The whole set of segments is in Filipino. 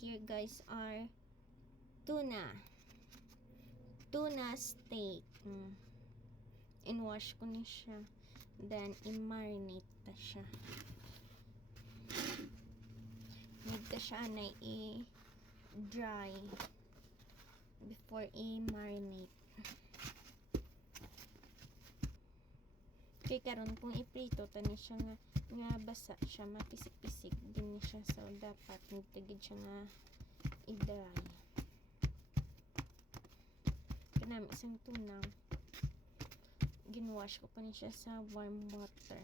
here guys are tuna steak. In-wash ko ni siya, then i-marinate ta siya. Need ka siya na i-dry before i-marinate. Kaya karon kung iprito tani siya nga basa siya, mapisik-pisik din ni siya, so dapat nagtagid siya nga i-dry. Kanami isang tunang ginwash ko pa ni siya sa warm water,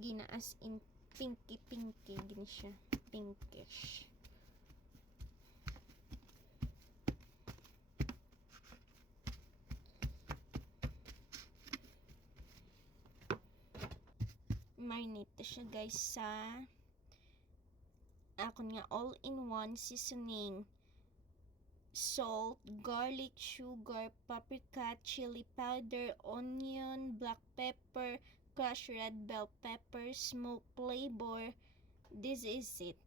gina as in pinky gini siya, pinkish. Marinate siya guys sa akon nga all-in-one seasoning: salt, garlic, sugar, paprika, chili powder, onion, black pepper, crushed red bell pepper, smoke flavor. This is it.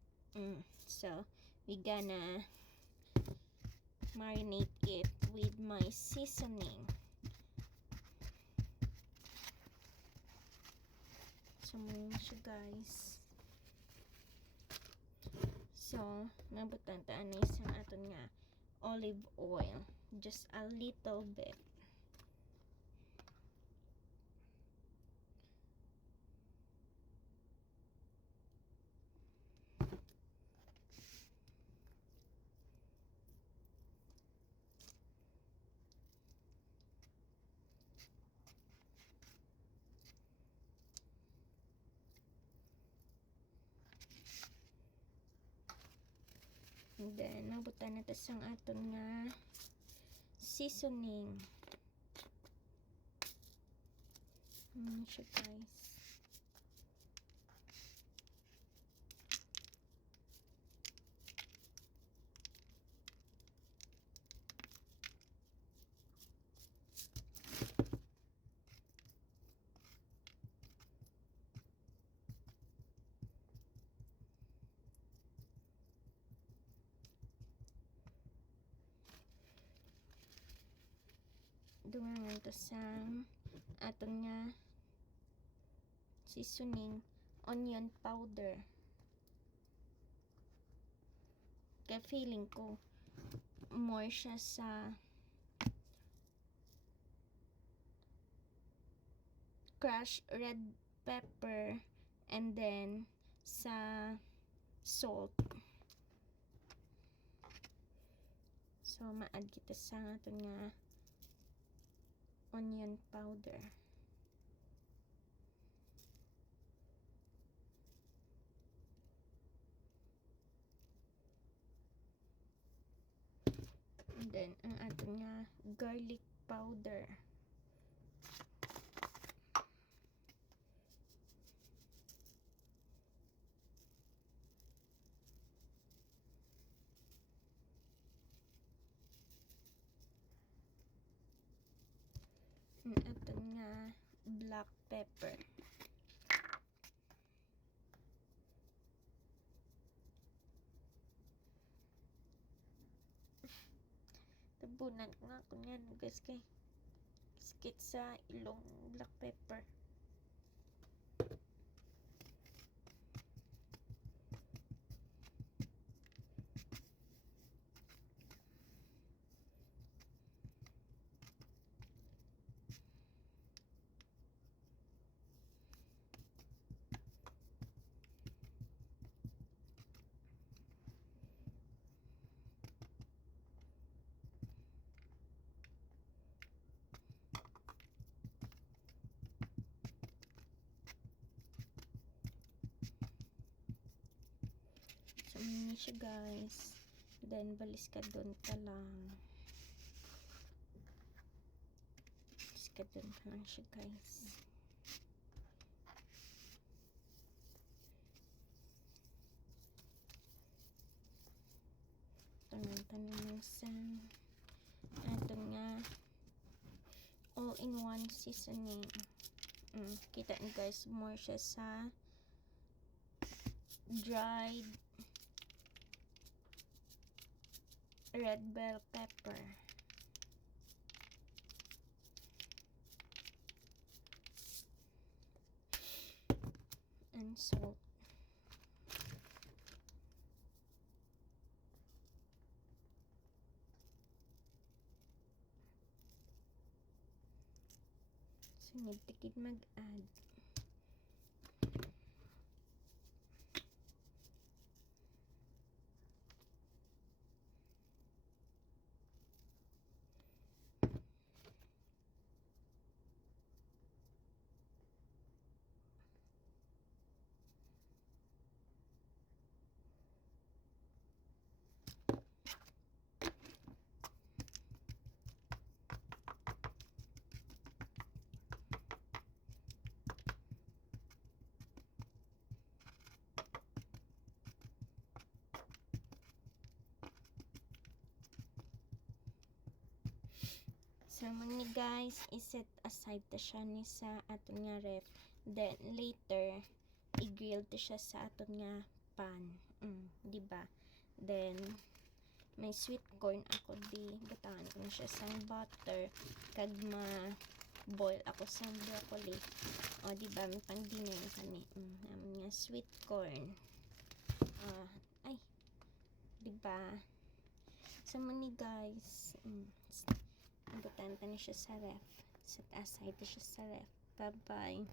So we gonna marinate it with my seasoning. So muna siya guys. So nabutan ta na isang aton nga olive oil, just a little bit. And then nabutan na tas ang aton nga seasoning. Siya guys. Dumangan to sa aton nga seasoning, onion powder. Kaya feeling ko more siya sa crushed red pepper and then sa salt. So ma-add kita sa aton nga onion powder. And then ang aton nga garlic powder. Ang aton nga black pepper. Tabunan ko nga kung yan guys, kay skit sa ilong black pepper. So muna siya guys, then balis ka doon ka lang. Balis ka doon ka lang siya guys. Tanong sa aton nga all-in-one seasoning. Kita niyo guys, more siya sa dried red bell pepper, and salt. Sunod tikid mag-add. So, ni guys, iset aside ta siya ni sa aton nga ref. Then, later, i-grill ta siya sa aton nga pan. Diba? Then, may sweet corn ako di. Butangan ko na siya sa butter. Kag ma-boil ako sa broccoli. O, diba? May pang-dinner na kami. Naman nga sweet corn. Ay. Diba? So, ni guys, butan ta na siya sa ref. Set aside ta siya sa ref. Bye-bye.